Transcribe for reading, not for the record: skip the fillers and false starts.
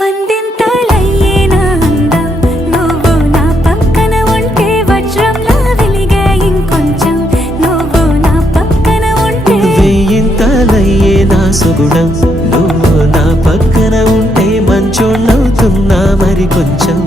వందింతలయ్యేనా అందం నువ్వు నా పక్కన ఉంటే వజ్రంలా వెలిగే ఇంకొంచెం నువ్వు నా పక్కన ఉంటే వెయ్యింతలయ్యేనా సుగుణం నువ్వు నా పక్కన ఉంటే మంచోళ్ళవుతున్నా మరి కొంచెం